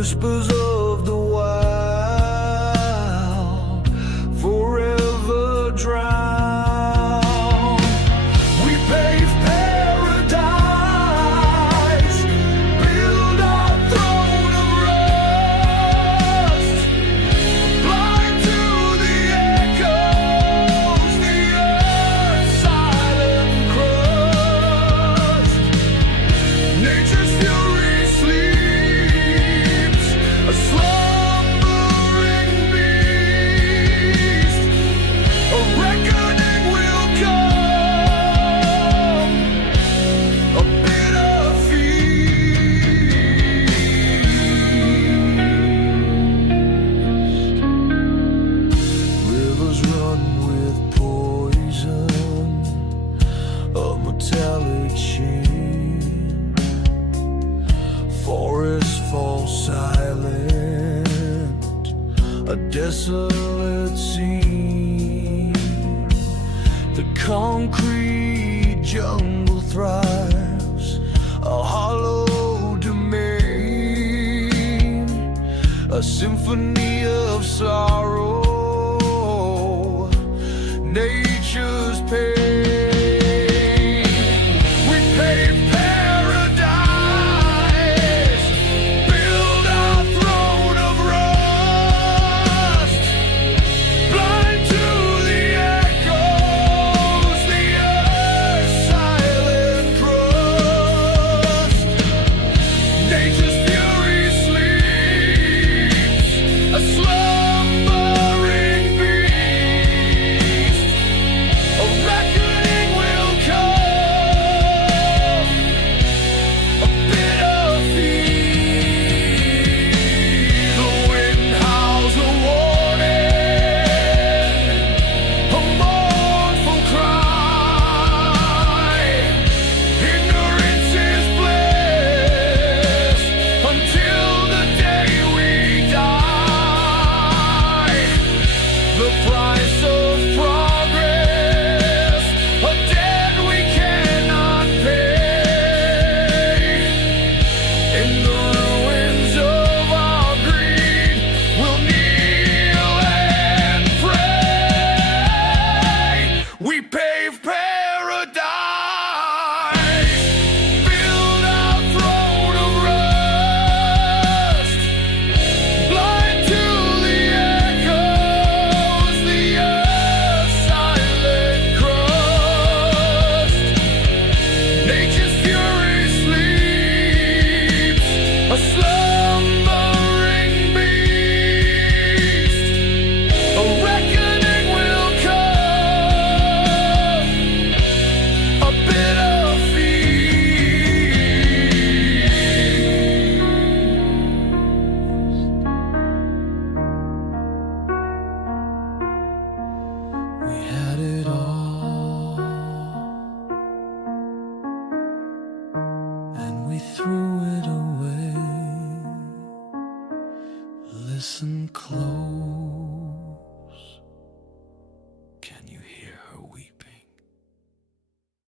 whispers of the wild forever drown. We pave paradise, build our throne of rust, blind to the echoes, the earth's silent crust. Nature's fury sleeps, a slumbering beast. A reckoning will come, a bitter feast. Rivers run with poison, a metallic sheen. Forests fall silent, a desolate scene. The concrete jungle thrives, a hollow domain, a symphony of sorrow, nature's pain. We pave paradise, build our throne of rust, blind to the echoes, the earth's silent crust. Nature's fury sleeps, a slumbering beast. A reckoning will come, a bitter feast. The wind howls a warning, a mournful cry. Ignorance is bliss until the day we die. The price of progress, a debt we cannot pay. In the ruins of our greed, we'll kneel and pray. We pave paradise, build our throne of rust, blind to the echoes, the earth's silent crust. Nature's fury sleeps, a slumbering beast. A reckoning will come, a bitter feast. We had it all, and we threw it away. Listen